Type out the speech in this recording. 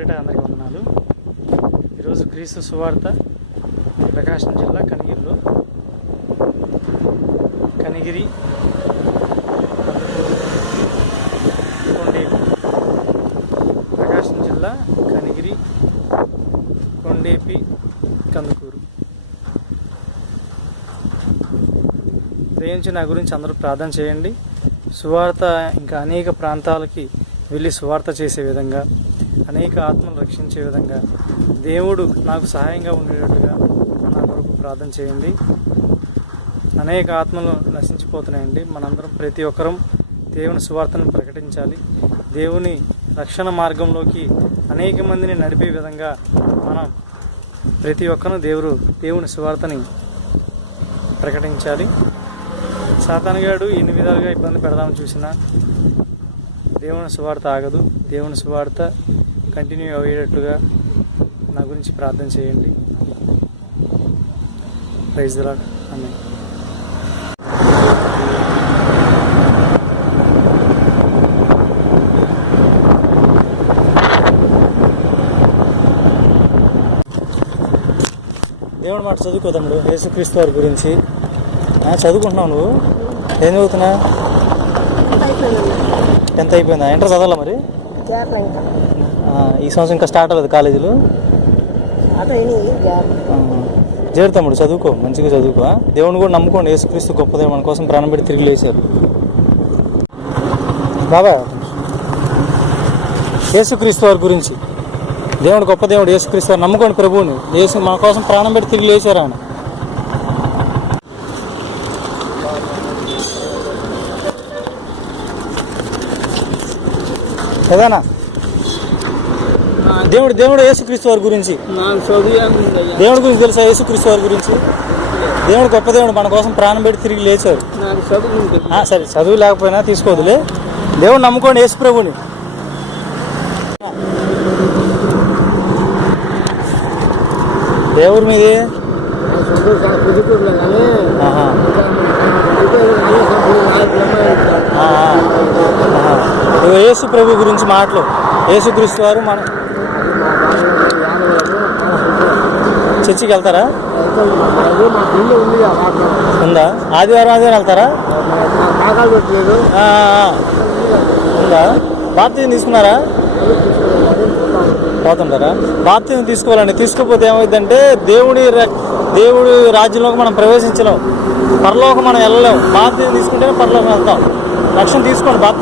పేరిట అందరికీ వందనాలు. ఈరోజు క్రీస్తు సువార్త ప్రకాశం జిల్లా కనిగిరిలో. కనిగిరి కొండేపి ప్రకాశం జిల్లా కనిగిరి కొండేపి కందుకూరు. దయించి నా గురించి అందరూ ప్రార్థన చేయండి. సువార్త ఇంకా అనేక ప్రాంతాలకి వెళ్ళి సువార్త చేసే విధంగా అనేక ఆత్మలు రక్షించే విధంగా దేవుడు నాకు సహాయంగా ఉండేటట్టుగా నా కొరకు ప్రార్థన చేయండి. అనేక ఆత్మలు నశించిపోతున్నాయండి. మనందరం ప్రతి ఒక్కరం దేవుని సువార్తను ప్రకటించాలి. దేవుని రక్షణ మార్గంలోకి అనేక మందిని నడిపే విధంగా మనం ప్రతి ఒక్కరూ దేవుడు దేవుని సువార్తని ప్రకటించాలి. సాతానుగాడు ఎన్ని విధాలుగా ఇబ్బంది పెడదామని చూసినా దేవుని సువార్త ఆగదు. దేవుని సువార్త కంటిన్యూ అయ్యేటట్టుగా నా గురించి ప్రార్థన చేయండి. ప్రైజ్ లాడ్ అన్నీ దేవుడు మాట చదువుకో తమ్ముడు. యేసుక్రీస్తు వారి గురించి. చదువుకుంటున్నావు నువ్వు? ఏం చదువుతున్నా టెన్త్ అయిపోయిందా? ఇంటర్ చదవాలా మరి? ఈ సంవత్సరం ఇంకా స్టార్ట్ అవ్వలేదు కాలేజీలో? చేరు తమ్ముడు చదువుకో మంచిగా చదువుకో? దేవుని కూడా నమ్ముకోండి యేసుక్రీస్తు గొప్పదే మన కోసం ప్రాణం పెట్టి తిరిగి లేచారు. బాబా యేసుక్రీస్తు వారి గురించి. దేవుడు గొప్ప దేవుడు యేసుక్రీస్తు వారు నమ్ముకోండి ప్రభువుని. యేసు మన కోసం ప్రాణం పెట్టి తిరిగి లేచారు ఆయన. ఏదానా దేవుడు దేవుడు యేసుక్రీస్తు వారి గురించి దేవుడి గురించి తెలుసా యేసుక్రీస్తు వారి గురించి దేవుడు గొప్ప దేవుడు మన కోసం ప్రాణం పెట్టి తిరిగి లేచారు సరే చదువు లేకపోయినా తీసుకోవద్దులే దేవుడు నమ్ముకోండి యేసు ప్రభుని దేవుడి మీది ఆహా. యేసు ప్రభు గురించి మాటలు యేసుక్రీస్తు వారు మన చర్చికి వెళ్తారా? ఉందా? ఆదివారం ఆదివారం వెళ్తారా? ఉందా? బాప్తీసం తీసుకున్నారా? పోతుంటారా? బాప్తీసం తీసుకోవాలండి. తీసుకోకపోతే ఏమైందంటే దేవుడి ర- దేవుడి రాజ్యంలోకి మనం ప్రవేశించలేం. పరలోకం మనం వెళ్ళలేం. బాప్తీసం తీసుకుంటేనే పరలోకం వెళ్తాం. लक्ष्य दीको बात